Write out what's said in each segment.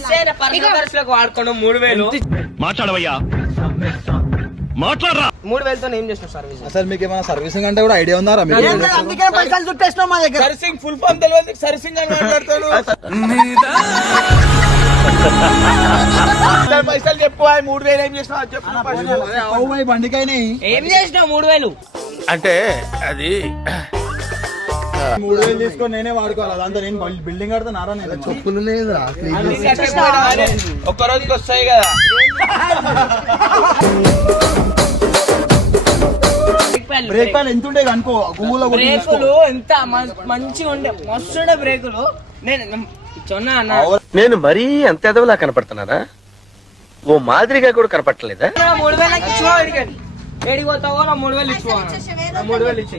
ఖర్చులకు వాడుకోండి మూడు వేలు మాట్లాడవయ్యా మాట్లాడరా మూడు వేలతో ఏం చేసిన సర్వీస్ అసలు మీకు ఏమైనా సర్వీసింగ్ అంటే కూడా ఐడియా ఉందా మీకు అందుకే పైసలు చుట్టేసినావు మా దగ్గర సర్సింగ్ ఫుల్ ఫామ్ తెలియదు సర్సింగ్ అని మాట్లాడతాడు పైసలు చెప్పు మూడు వేలు ఏం చేసినావు చెప్పు బండికైనాయి ఏం చేసినావు మూడు వేలు అంటే అది మూడు వేలు తీసుకొని నేనే వాడుకోవాలి. అదంతా నేను బిల్డింగ్ నేను. చెప్పులు. ఒక్క రోజుకి వస్తాయి కదా. బ్రేక్ ప్యాన్ ఎంత ఉండే అనుకో. బ్రేకులు ఎంత మంచిగా ఉండే మస్తు ఉండే బ్రేకులు. నేను చొన్నా అన్న? నేను మరీ అంత ఎదవలా కనపడుతున్నారా? ఓ మాదిరిగా కూడా కనపడలేదా మూడు వేలు నాకు ఇచ్చుకో ఇడికి ఏడికి పోతావో నా మూడు వేలు ఇచ్చుకో నా మూడు వేలు ఇచ్చి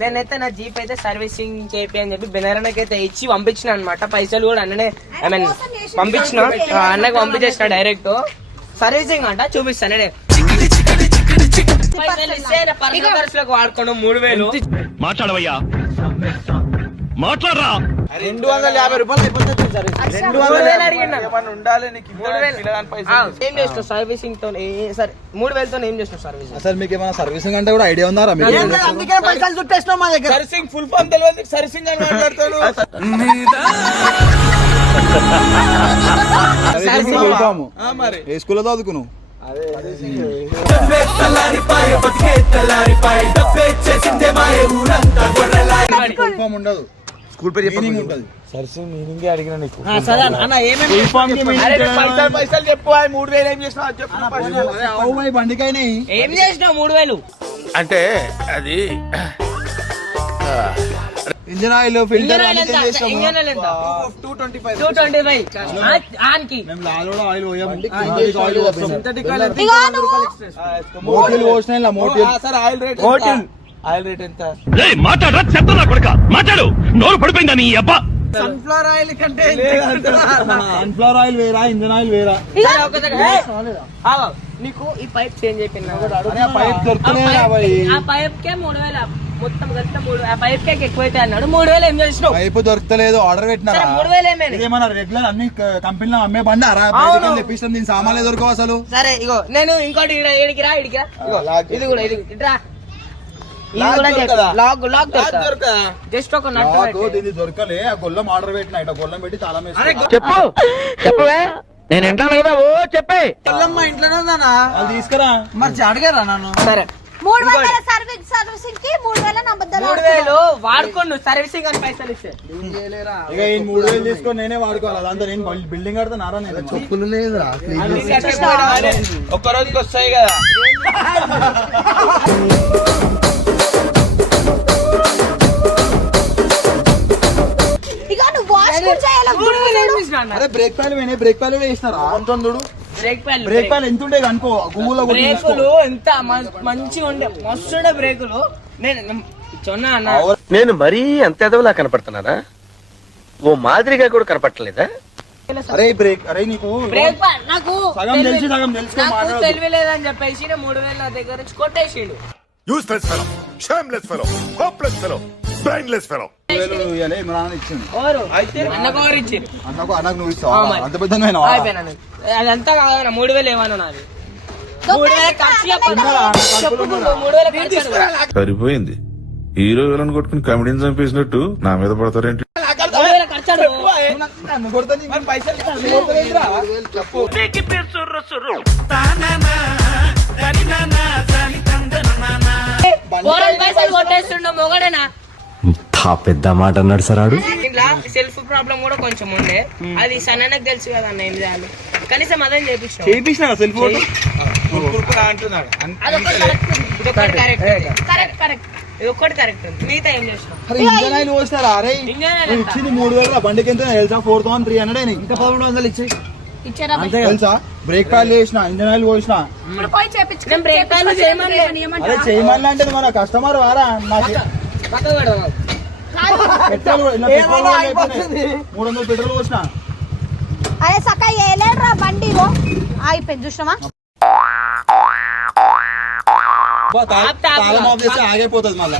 నేనైతే నా జీప్ అయితే సర్వీసింగ్ చేపి అని చెప్పి బెనరనకి అయితే ఇచ్చి పంపించిన అనమాట పైసలు కూడా అన్ననే ఐ మీన్ పంపించిన. అన్నకి పంపించేసిన డైరెక్ట్ సర్వీసింగ్ అంట చూపిస్తాను నేనే వాడుకోండి మూడు వేలు. మాట్లాడవయ్యా. మాట్లాడరా. రెండు వందల యాభై రూపాయలు అయిపోతుంది సర్వీస్ రెండు వందల ఉండాలి ఏం చేస్తావు? సర్వీసింగ్తో ఏ- సరే మూడు వేలతో ఏం చేస్తావు సర్వీసింగ్ అసలు మీకు ఏమైనా సర్వీసింగ్ అంటే కూడా ఐడియా ఉందా మీకు? అందుకే పైసలు చుట్టేసినావు మా దగ్గర. సర్సింగ్ ఫుల్ ఫామ్ తెలియదు అని సర్వీసింగ్. ఆ, మరి. ఏ స్కూల్లో చదువుకున్నావు? ఫుల్ ఫామ్ ఉండదు. స్కూల్ పేరు మీనింగ్ ఉంటది. సరే అన్న ఏమేమి? పైసలు పైసలు చెప్పు మూడు వేలు ఏం చేసినావు? చెప్పు బండికైనాయి. ఏం చేసినావు మూడు వేలు? అంటే అది engine oil filter oil oil ఎంత? Two twenty five two twenty five ఆన్కి. మేము లాలో ఆయిల్ పోయాము. ఇంగ్లీష్ ఆయిల్ పోస్తాం ఇగో నువ్వు. మోటీలు పోసినా ఇలా మోటీలు సార్ ఆయిల్ రేట్ మోటిల్. ఆయిల్ రేట్ ఎంత? మాట్లాడరా? చెప్తా కొడక. మాట్లాడు. నోరు పడిపోయిందా నీ అబ్బా? సన్ఫ్లవర్ ఆయిల్ కంటే సన్ఫ్లవర్ ఆయిల్ వేరా ఇంజన్ ఆయిల్ వేరా. నీకు ఈ పైప్ చేంజ్ అయిపోయింది. అరే ఆ పైప్ ఆ కే మూడు వేలు మొత్తం కలిపితే మూడు ఆ పైప్ కే ఎక్కువైతే అన్నాడు. మూడు వేలు ఏం చేసినావు? పైప్ దొరకలేదు ఆర్డర్ పెట్టినారా? మూడు వేలు ఏమైనాయి? ఇదేమన్నా రెగ్యులర్ అన్ని కంపెనీలో అమ్మే బండి? అరా అవును. తెప్పిస్తాం దీని సామాన్లు దొరకవు అసలు. సరే ఇగో నేను ఇంకోటి ఇది కూడా ఇది ఇట్రా జస్ట్ ఒక దొరకలే ఆ గొల్లం ఆర్డర్ పెట్టిన గొల్లం పెట్టి తాళం చెప్పు చెప్పవే నేను కదా ఓ చెప్పే. మా ఇంట్లోనే ఉందన్నా వాళ్ళు తీసుకురా. మరి అడిగారా నన్ను? సరే. మూడు వందల సర్వీస్ సర్వీసింగ్కి మూడు వేల నమ్మద్దాలు మూడు వేలు వాడుకోండు సర్వీసింగ్ అని పైసలు ఇస్తే. ఇక ఈ మూడు వేలు తీసుకొని నేనే వాడుకోవాలి అదంతా నేను బిల్డింగ్ కడతానారా నేను. చెప్పులు అదే. ఒక్క రోజుకి వస్తాయి కదా. అరే బ్రేక్ ప్యాన్ వేనే బ్రేక్ ప్యాన్ వేసినారా అంతం చూడు. బ్రేక్ ప్యాడ్ బ్రేక్ ప్యాన్ ఎంత ఉండే అనుకో తీసుకో. బ్రేకులు ఎంత మంచిగా ఉండే మస్తు ఉండే బ్రేకులు నేను చొన్నా అన్న. నేను మరీ అంత ఎదవలా కనపడుతున్నారా ఓ మాదిరిగా కూడా కనపడలేదా అరే బ్రేక్ అరే నీకు బ్రేక్ ప్యాడ్ నాకు సగం తెలిసి సగం తెలుసుకో. తెలివి లేదని చెప్పేసి నేను మూడు వేలు నా దగ్గర నుంచి కొట్టేసిండు. Useless fellow, shameless fellow, hopeless fellow, brainless fellow. మూడు వేలు నువ్వు ఇవ్వలే, మా నాన్న ఇచ్చింది ఎవరు అన్నకు ఎవరు ఇచ్చారు అన్నకు అన్నకు నువ్వు ఆ, ఇస్తావా మరి. అంత పెద్ద అయిపోయినా నేను. అదంతా కాదు మూడు వేలు ఏమన్నా నాది మూడు వేల ఖర్చు చెప్పండి. చెప్పు నువ్వు, మూడు వేల ఖర్చు అడుగు. సరిపోయింది హీరో విలన్ కొట్టుకుని కమెడీని చంపేసినట్టు నా మీద పడతారేంటి మూడు వేల ఖర్చు అడుగు. నన్ను కొడతా నీకు. మరి పైసలు? చెప్పు పైసలు కొట్టేస్తుండ మొగడేనా? పెద్ద మాట అన్నాడు సరాడు ఇంట్లో సెల్ఫ్ ప్రాబ్లం కూడా కొంచెం ఉండే. అది సన్నకు తెలుసు కదా అన్న ఏం చేయాలి కనీసం అదేం చేపించిన చేయించిన సెల్ ఫోటో కురుకురా అంటున్నాడు. అన్- అదొకటి కరెక్ట్ ఉంది. ఇదొకటి కరెక్ట్. కరెక్ట్. కరెక్ట్ ఇది ఒక్కటి కరెక్ట్ ఉంది. మిగతా ఏం చేసినాం అరే ఇంజన్ ఆయిల్ పోస్తారా అరే ఇంజన్ ఆయిల్? ఇచ్చింది మూడు వేల బండికి ఎంత తెలుసా? ఫోర్ థౌసండ్ త్రీ హండ్రెడ్ ఇంకా పదమూడు వందలు ఇచ్చి ఇచ్చారా తెలుసా? బ్రేక్ ప్యాడ్ వేసిన ఇంజన్ ఆయిల్ పోసిన. ప్యాడ్లు చేయమని అంటే మన కస్టమర్ వారా? నాకు పెట్రోల్. మూడు వందలు పెట్రోల్ పోసిన. అరే సక్క ఏలేడ్రా బండి అయిపోయింది ఆగిపోతుంది మళ్ళీ.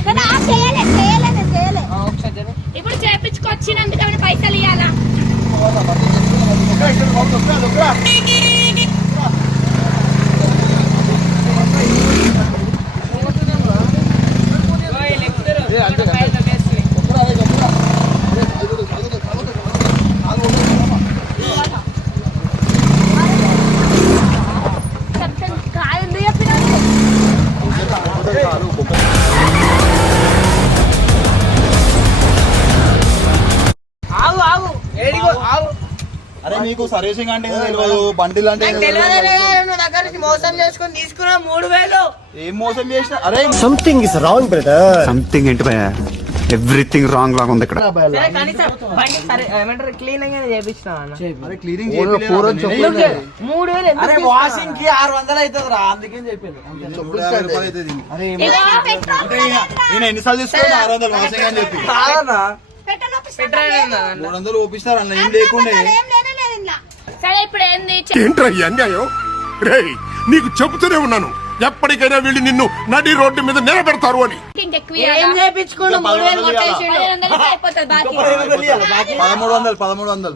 సర్వీసింగ్ అంటే తెలియదు బండిలు అంటే దగ్గర నుంచి మోసం చేసుకొని తీసుకున్నా మూడు వేలు. ఏం మోసం చేసిన? అరే something is wrong brother something ఏంటి భయ ఎవ్రీథింగ్ రాంగ్ లాగా ఉంది ఇక్కడ. మూడు వేలు అరే? వాషింగ్కి ఆరు వందలు అవుతుంది రా అందుకని చెప్పింది నేను ఎన్నిసార్లు తీసుకున్నా ఆరు వందలు వాసింగ్ అని చెప్పి? మూడు వందలు ఓపిస్తారు అన్న? ఏం లేకుండే. సరే ఇప్పుడు ఏంది? ఏంట్రా ఈ అన్యాయం? రేయ్ నీకు చెబుతూనే ఉన్నాను. ఎప్పటికైనా వీళ్ళు నిన్ను నడి రోడ్డు మీద నిలబెడతారు అని. ఏం మూడు వేలు కొట్టేసిండు. అయిపోతుంది బాకీ. పదమూడు వందలు పదమూడు వందలు.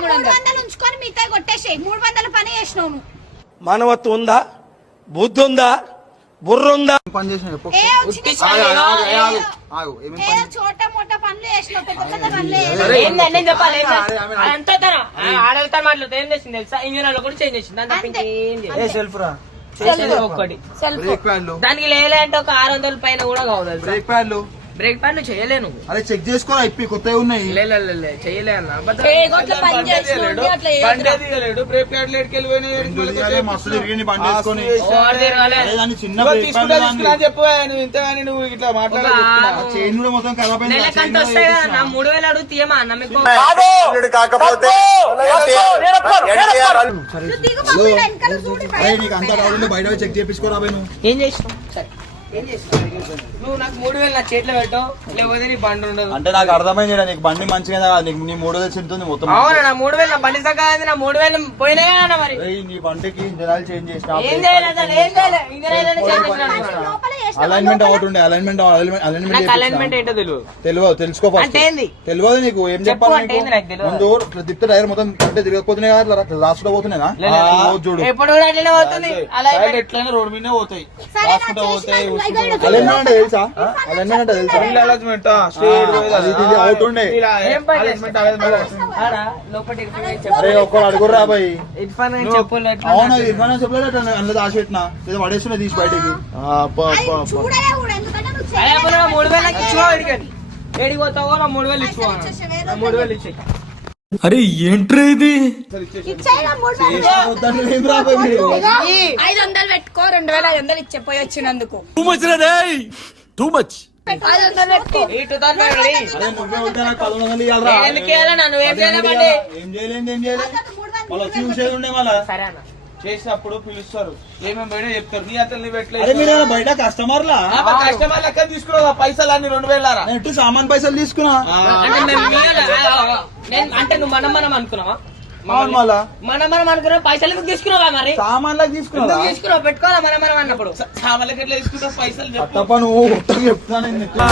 మూడు వందలు ఉంచుకొని మిగతా కొట్టేసి మూడు వందల పని చేసినావు నువ్వు. మానవత్వం ఉందా? బుద్ధి ఉందా? బుర్ర ఉందా ఏం పని చేసిన దానికి లేలే అంటే ఒక ఆరు వందల పైన కూడా కావాలి తెలుసా? బ్రేక్ ప్యాడ్లు బ్రేక్ ప్యాడ్ నువ్వు చేయలే నువ్వు. అరే చెక్ చేసుకోరా ఇప్పి కొత్తవి ఉన్నాయి. లే, లే, లే, లే, చేయలే అన్న. బ్రేక్ చిన్న చెప్పు నువ్వు నువ్వు ఇట్లా మాట్లాడాలి మొత్తం వస్తాయి మూడు వేలు అడుగు తీయమా అన్న మీకు? అరే నీకు అంత డౌట్ ఉంటే బయట చెక్ చేపించుకోరా నువ్వు. ఏం చేసినావు? సరే. ఏం చేసినావు? నువ్వు నాకు మూడు వేలు నా చేతిలో పెట్టావు లేకపోతే నీ బండి ఉండదు. అంటే నాకు అర్థమైంది ఈడ నీకు బండి మంచిగా కాదు నీకు నీ మూడు వేలు చెందుతుంది మొత్తం అవునా నా మూడు వేలు నా బండి సగా నా మూడు వేలు పోయినాయి అన్న మరి. ఏయ్, నీ బండికి ఇంజనాలు చేంజ్ చేసిన ఏం అసలు ఏం. అలైన్మెంట్ అవుట్ ఉండే అలైన్మెంట్ అలైన్మెంట్ నాకు అలైన్మెంట్ ఏంటో తెలియదు తెలియదు తెలుసుకో ఫస్ట్ అంటే ఏంది? తెలియదు నీకు ఏం చెప్పు చెప్పాలి అంటే ఏంది నాకు తెలియదు. ముందు ఇట్లా తిప్పితే టైర్ మొత్తం అంటే తిరగకపోతున్నాయి కదా లాస్ట్లో పోతున్నాయినా లే, లే, లే. చూడు. ఎప్పుడు కూడా అట్లనే పోతుంది. అలైన్మెంట్ ఎట్లయినా రోడ్ మీదనే పోతాయి. సరే, చేసిన ఇగో ఇగో. అలైన్మెంట్ అంటే తెలుసా తెలుసా? అలైన్మెంట్ అది ఇది అవుట్ ఉండే. ఏం పని ఆడా లోపల ఇరిపోయి చెప్పు. అరే ఒక్కరు అడుగురు రాబాయి ఇర్ఫాన్ అని చెప్పులు ఎట్లా అవునా ఇర్ఫాన్ చెప్పలేదు అందులో దాచి పెట్టినా? ఏదో పడేస్తున్నా తీసి బయటికి. అరే. మూడు ఏడికి పోతావో నా మూడు వేలు మూడు వేలు ఏంట్రా ఇది? ఐదు వందలు పెట్టుకో రెండు వేల ఐదు వందలు ఇచ్చే పోయి వచ్చినందుకు టూ మచ్ చేసినప్పుడు పిలుస్తారు ఏమేమి పోయినా చెప్తారు నీ అతను అరే పెట్టలేదు బయట కస్టమర్లా కస్టమర్ లెక్క తీసుకున్నావు? పైసలు అన్ని రెండు ఎటు సామాన్ పైసలు తీసుకున్నా? అంటే నువ్వు మనం మనం అనుకున్నావా? అవును మళ్ళా. మనం మనం పైసలు ఎందుకు తీసుకున్నావా మరి? సామాన్లకు తీసుకున్నా ఎందుకు తీసుకున్నావు? పెట్టుకోవాలా మనం మనం అన్నప్పుడు? సామాన్లకి ఎట్లా తీసుకుంటావు? పైసలు చెప్పు. తప్ప నువ్వు ఒట్టగా చెప్తాను నేను ఎట్లా.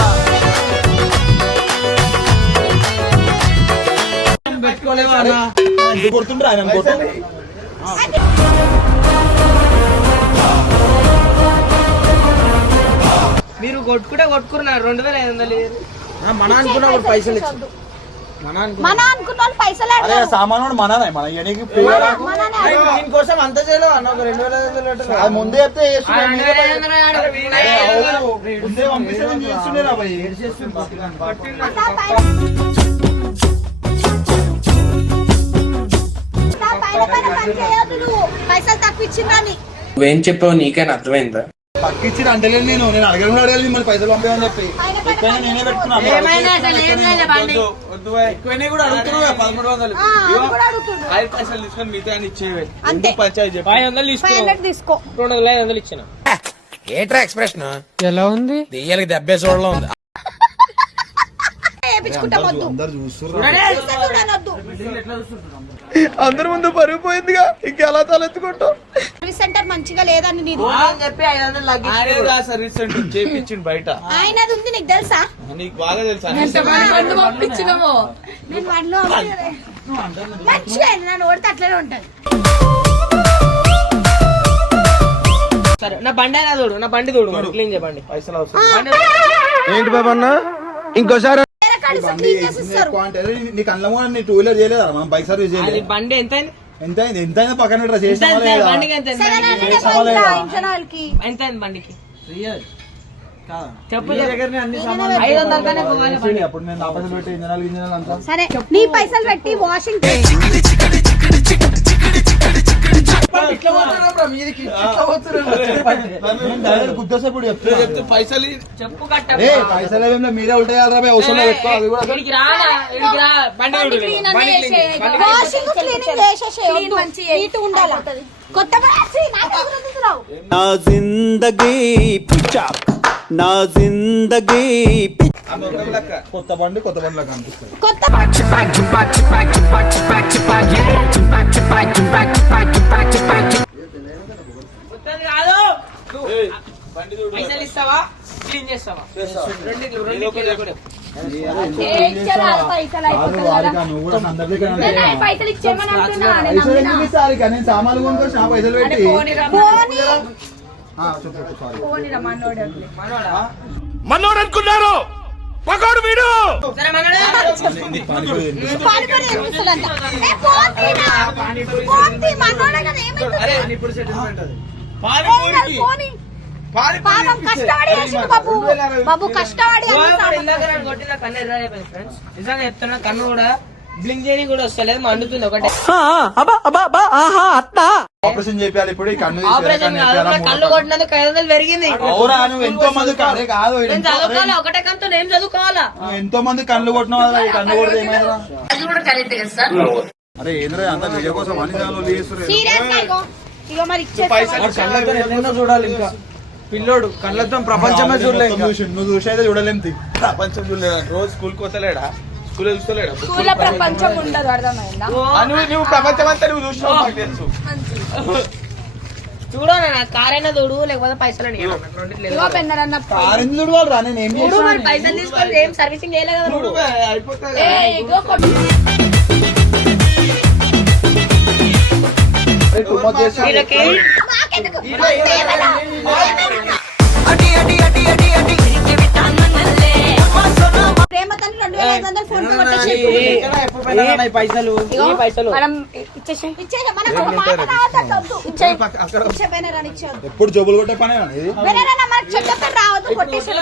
పెట్టుకోలేవా అరే, ఎందుకు కొడుతుండ్రా ఆయన కొట్టు మీరు కొట్టుకుంటే కొట్టుకున్నారు రెండు వేల ఐదు వందలు. మన అనుకున్నప్పుడు పైసలు ఇచ్చి మన అనుకున్నా మన అనుకున్న వాళ్ళు పైసలు అరే ఆ సామాన్ కూడా మననే మన ఇయనకి ఫ్రీ మననే దీనికోసం అంత చేయలేవు అన్న ఒక రెండు వేల ఐదు వందలు పెట్టు. అది ముందే చెప్తే ఆ చేస్తుండే. రెండు వేల ఐదు వందలు ఆడ వీడు అరే, ఐదు వందలు. అవును. ముందే పంపిస్తే నేను చేస్తుండే రా భయ్. అసలు పైన- అసలు పైన పైన పని చేయొద్దు నువ్వు పైసలు తక్కువ ఇచ్చిందని నువ్వేం చెప్పావు నీకైనా అర్థమైందా పక్కిచ్చి అంటలేదు నేను. నేను అడగడం అడగలేదు మన పైసలు పంపేమని చెప్పి. ఎక్కువైనా నేనే పెట్టుకున్నాను. ఎక్కువైనా కూడా అడుగుతున్నావు పదమూడు వందలు. ఐదు పైసలు తీసుకొని మిగతా అని ఇచ్చేవే. పంచాయతీ చెప్పు. ఐదు వందలు తీసుకో. రెండు వందలు ఐదు వందలు ఇచ్చిన. ఏట్రా ఎక్స్ప్రెషన్? ఎలా ఉంది? దెయ్యాలకి దెబ్బే చూడలో ఉంది. వద్దు. అందరు చూస్తున్నారు చూస్తే చూడనొద్దు అందరి ముందు పరుగు పోయిందిగా ఇంకెలా తలెత్తుకుంటాం? సర్వీస్ సెంటర్ మంచిగా లేదని నీది. చెప్పి ఐదు వందలు లగ్గించి ఆయనే కాదు సార్ రీసెంట్ చేపించిండు బయట. ఆయనది ఉంది నీకు తెలుసా? నీకు బాగా తెలుసా? పంపించినాము. నేను వాళ్ళు మంచిగా అయింది. నన్ను ఓడితే అట్లనే ఉంటది. సరే నా బండి అయినా చూడు నా బండి చూడు క్లీన్ చేయబండి పైసలు అవసరం. ఏంటి ఇంకోసారి అంటే అరే, నీ టూ వీలర్ చేయలేదా మనం బైక్ సర్వీస్ చేయలేదు. బండి ఎంత ఎంత ఎంత అయినా పక్కన పెట్టరా ఎంత? బండికి? అన్ని సరే నీ పైసలు పెట్టి వాషింగ్ చెప్తే పైసలు చెప్పు కట్ట పైసలు లేదు, మీరే ఉంటాయాలి రా అవసరం లేదు ఎక్కువ అవి కూడా ఇక్కడికి రానా? ఇక్కడికి రా బండి చూడు క్లీన్ బండి అన్నీ clean చేయి. చేసేయ్. బండి clean వాషింగ్ క్లీనింగ్ చేసేసి నీట్ ఉండాలి? కొత్త బస్సు నాకు ఎదురుతున్నావు నా జిందగీ పిచ్చాక్ నా జిందగీ కొత్త బండి కొత్త బండిలో కనిపిస్తుంది. కొత్త మొత్తం కాదు నువ్వు పైసలు ఇస్తావా? క్లీన్ చేస్తావా. పైసలు ఇచ్చేమని సామాన్లు కొనుక్కొచ్చి నా పైసలు పెట్టి. మనోడు? అనుకున్నారు. పకోడు వీడు. సరే మనోడు. నీకు పానీపూరి కదా, అది కాదు. పాపం కష్టపడి చేసిండు బాబు. బాబు కష్టపడి కొట్టిన కన్ను ఫ్రెండ్స్. నిజంగా చెప్తున్నా కన్ను కూడా బ్లింక్ చేయని కూడా వస్తలేదు మండుతుంది ఒకటే. ఆపరేషన్ చేయాలి ఇప్పుడు ఈ కన్ను ఆపరేషన్ కాదు, కళ్ళు. కొట్టినందుకు ఐదు వందలు పెరిగింది. అవురా నువ్వు ఎంతో మంది కాదు నేను అరే, చదువుకోవాలా? ఒకటే కంతో నేను చదువుకోవాలా? నువ్వు ఎంతో మంది కళ్ళు కొట్టినావు కదా, ఈ కన్ను కొడితే ఏమైందిరా? అరే ఏంద్రా అంత వీడియో కోసం అన్ని చేస్తున్నారు మరి ఇచ్చేస్తా చూడాలి ఇంకా. పిల్లోడు కళ్ళతో ప్రపంచమే చూడలే ఇంకా. నువ్వు చూసేది చూడలేం తీ. ప్రపంచం చూడలేడా రోజు స్కూల్ పోతలేడా? స్కూల్ చూస్తలేడా? స్కూల్లో ప్రపంచం ఉండదు అర్థమైందా? ఆ, నువ్వు నువ్వు ప్రపంచం అంతా నువ్వు చూసినావు నాకు తెలుసు. చూడనా నా కారైనా చూడు లేకపోతే పైసలు చూడు మరి పైసలు తీసుకొని ఏం సర్వీసింగ్ చేయలేదు వీళ్ళకి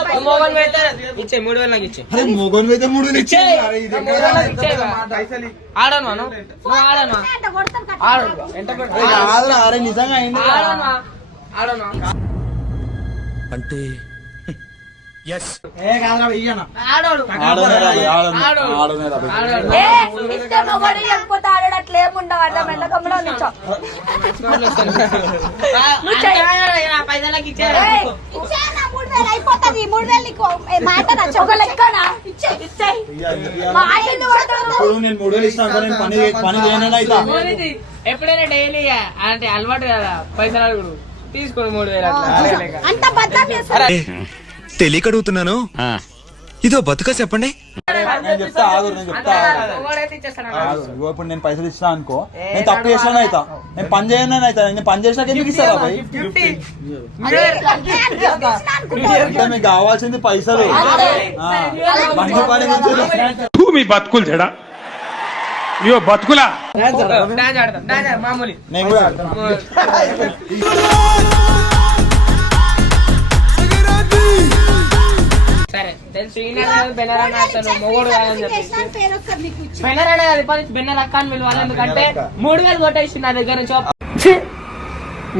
ఓ మోగన్ పెడితే ఇచ్చే మూడు వేలు నాకు ఇచ్చే అరే మొగన్ అయితే మూడు ఇచ్చే ఆడను ఆడను అంట కట్ట. ఎంత కొట్టు? నిజంగా అయింది ఆడను ఏ కాదురా ఇయ్యనా ఆడోడు. ఏ, ఇస్తే మొగడు ఆడాడు అట్లా ఏముండవు అట్లా నిల్చో. అయిపోతది మూడు వేలు నీకు. మాట నచ్చ ఒక లెక్కనా ఇచ్చే. నేను మూడు వేలు ఇస్తాను నేను పని పని. ఎప్పుడైనా డైలీ అంటే అలవాటు కదా పైసలు అడుగుడు. తీసుకోండి మూడు వేలు అట్లా. లేక. అంత బద్దం చేస్తాడు తెలియక అడుగుతున్నాను ఇదో బతుక చెప్పండి. నేను చెప్తా ఆగు నేను చెప్తా ఆగు. ఇగో ఇప్పుడు నేను పైసలు ఇచ్చినా అనుకో నేను తప్పు చేసాను అయితే. నేను పని చేయను అయితే. నేను పని చేసినాక ఎందుకు ఇస్తారా భయ్ ఫిఫ్టీ అంటే మీకు కావాల్సింది పైసలు. ఆ, మంచి పని నుంచి మీ బతుకులు చెడా. ఇయో బతుకులా. మామూలు. నేను కూడా. సరే తెలుసు. ఈయన బెన్నరాన్న అతను మొగోడు కాదని చెప్పేసి. పేరు ఒక్కరు నీకు ఇచ్చి బెన్నరాన్న కాదు పని బెన్నర్ అక్క అని పిలవాలి. ఎందుకంటే మూడు వేలు కొట్టేసి నా దగ్గర నుంచి.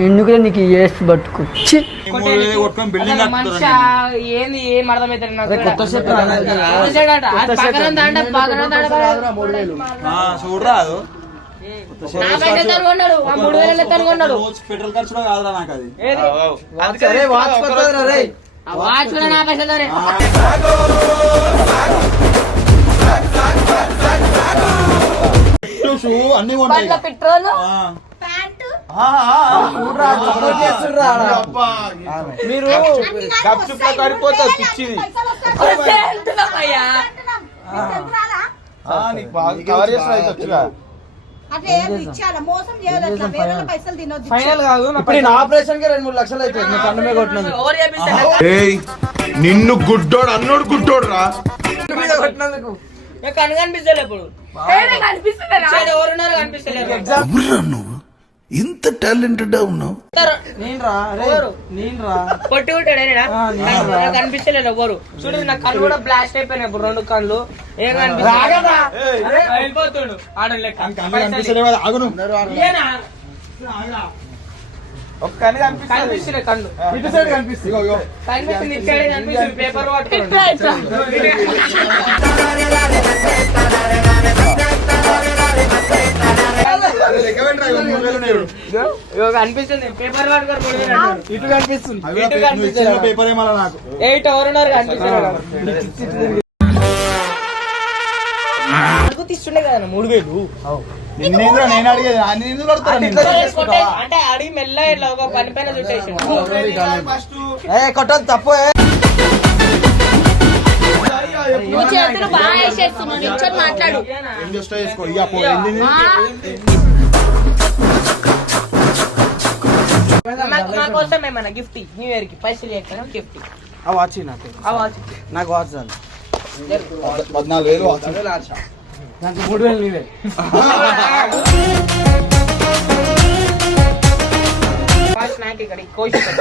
ఎందుకు నీకు వేస్ట్ పట్టుకు? మనిషి ఏంది ఏం కూడా. కొత్త సెట్ పక్కన పక్కన పెట్రోల్ ఖర్చు కాదురా నాకు అది రే షూ అన్ని ఉంటాయి బండ్ల పెట్రోల్. మీరు పిచ్చిది. ఆ, నీకు బాగా కవర్ చేసిన నిన్ను గుడ్డోడు అన్నోడు గుడ్డోడు రా కన్ను మీద కొట్టినందుకు. నాకు కన్ను కనిపిస్తలే ఇప్పుడు. సైడ్ ఎవరున్నారు నువ్వు? ఇంత టాలెంటెడ్ ఉన్నావు? పొట్టి ఉంటాడు ఎవరు. చూడు నా కళ్ళు కూడా బ్లాస్ట్ అయిపోయినాయి ఇప్పుడు రెండు కళ్ళు. ఏం? కనిపిస్తుంది? వెళ్ళిపోతుండు ఆడలే లెక్క. కన్ను కనిపిస్తలే కదా, ఆగును. ఏనా? ఒక్క కన్ను కనిపిస్తుంది కనిపిస్తున్నాయి కళ్ళు. కనిపిస్తుంది. పేపర్. ఇటు పేపర్ ఏమన్నా నాకు? ఎయిట్ కదా మూడు వేలు. నేను అడిగేది? అంటే అడిగి మెల్ల ఒక పని పైన చుట్టేసి ఏ కొట్టదు తప్పు. నువ్వు చేతులు బాగా వేసేస్తున్నావు నిల్చొని మాట్లాడు? మా కోసం ఏమన్నా గిఫ్ట్ న్యూ ఇయర్కి పైసలు ఇవ్వకపోయినా గిఫ్ట్ ఆ వాచ్ నాకు. ఆ వాచ్ నాకు వాచ్ చాలు. పద్- పద్నాలుగు వేలు వాచ్. నాకు మూడు వేలు నీవే.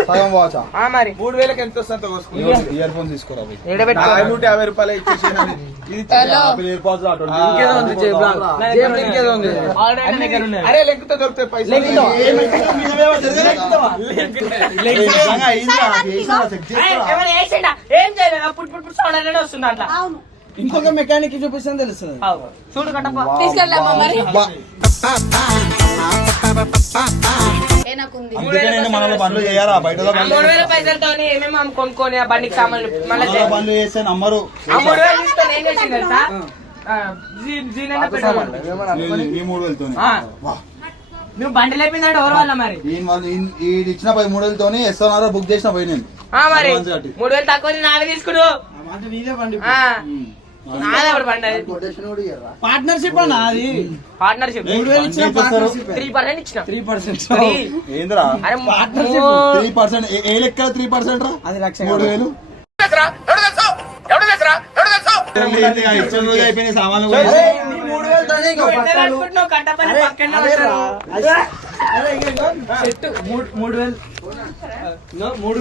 సగం వాచా? ఆ మరి. మూడు వేలకి ఎంత వస్తుందో ఇయర్ ఫోన్ తీసుకోరా నూట యాభై రూపాయలు అరే లెక్కితే పైసలు. ఏ, చేయలేదు? సౌండ్ వస్తుంది అట్లా. ఇంకొక మెకానిక్ చూపిస్తాను తెలుస్తుంది. చూడు కట్టప్ప. తీసుకెళ్ళామా మరి? అందుకే నేను మనలో పనులు చేయాలా? బయట ఆ మూడు వేల పైసలతో ఏమేమి అమ్ము కొనుక్కొని ఆ బండికి సామాన్లు మళ్ళీ మనలో పనులు చేస్తే నమ్మరు ఆ మూడు వేలు తీసుకొని ఏం చేసింది తెలుసా? ఆ, జీ- జీనన్న పెట్టమన్నాడు. ఈ- ఈ మూడు వేలతోని? ఆ. నువ్వు బండి లేపిందంటే ఎవరు వాళ్ళ మరి? ఇచ్చిన పది మూడు వేలతోని ఎస్ఎన్ఆర్ బుక్ చేసిన పోయి నేను. మూడు వేలు తక్కువ నావే తీసుకుడు. పార్ట్నర్షిప్ అన్న అది. పార్ట్నర్షిప్ మూడు వేలు ఇచ్చిన పార్ట్నర్షిప్ త్రీ పర్సెంట్ ఇచ్చిన. Three percent. ఏందిరా. ఓ. త్రీ పర్సెంట్ ఏ లెక్క త్రీ పర్సెంట్ రా? అది లక్ష మూడు వేలు. అయిపోయినాయి సామాన్లు నీ మూడు వేలు మూడు మూడు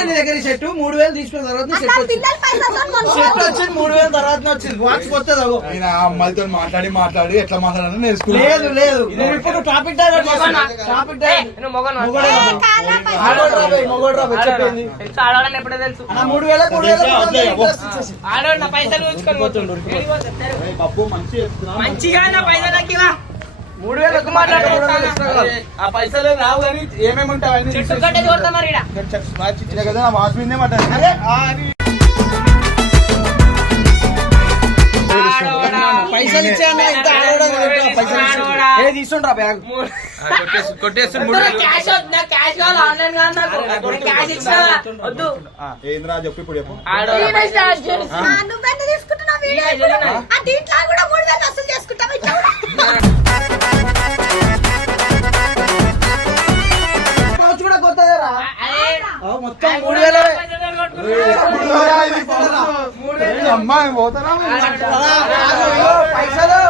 నీ దగ్గర మూడు తీసుకున్న తర్వాత షర్ట్ నా వచ్చింది మూడు వేల తర్వాత వచ్చింది. వాచ్ కొత్తది అగో. నేను ఆ అమ్మాయితో మాట్లాడి మాట్లాడి ఎట్లా మాట్లాడాలని నేర్చుకున్నా. లేదు లేదు. నువ్వు ఇప్పుడు టాపిక్? మొగోడే పైసలు. చెప్పింది ఆడవాళ్ళని ఎప్పుడో తెలుసు? మూడు వేల మూడు వేల ఉంచుకొని మంచిగా పైసలకి. మూడు వేల ఎక్కువ. ఆ పైసలు రావు కానీ ఏమేమి ఉంటాయి అన్ని చెట్టు కట్టే చూడతా మరి ఈడ. వాచ్ ఇచ్చి- ఇదే కదా నా వాచ్ మీదే మాట అరే, ఆ, అది. ఆడవాడా. పైసలు ఇచ్చాను ఇంత ఆడవడం లేదు, పైసలు ఆడవాడా. ఇచ్చాను. ఏ తీసుండ్రా బ్యాగ్. మూడు- కొట్టేస్తుంది వద్దు, నాకు. క్యాష్ మొత్తం మూడు వేల. అమ్మాయి పోతారా పైసలు.